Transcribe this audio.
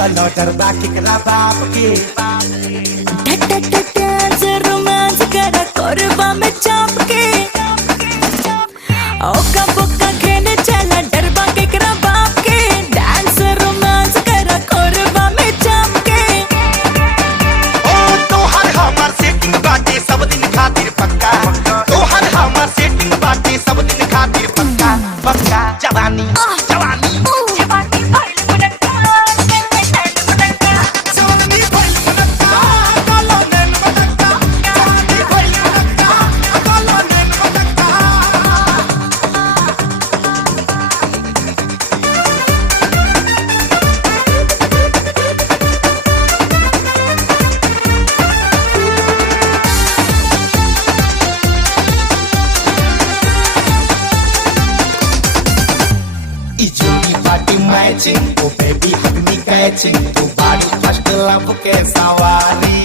चलो डरबा केकरा बाप के। डांस रोमांस करा कोरबा में चाप के, ओका बोका खेले चला डरबा केकरा बाप के। डांस रोमांस करा कोरबा में चाप के। ओ तोहर हमार सेटिंग बाटे सब दिन खातिर पक्का, तोहर हमार सेटिंग बाटे सब दिन खातिर पक्का पक्का। जवानी जवानी जवानी भइल मुनक्का, जवानी भइल मुनक्का, काला नैन मुनक्का। जवानी भइल मुनक्का, काला नैन मुनक्का। जोड़ी पार्टी मैचिंग, ओ बेबी हग मी कैचिंग, तू बाड़ी फर्स्ट लव के सवारी।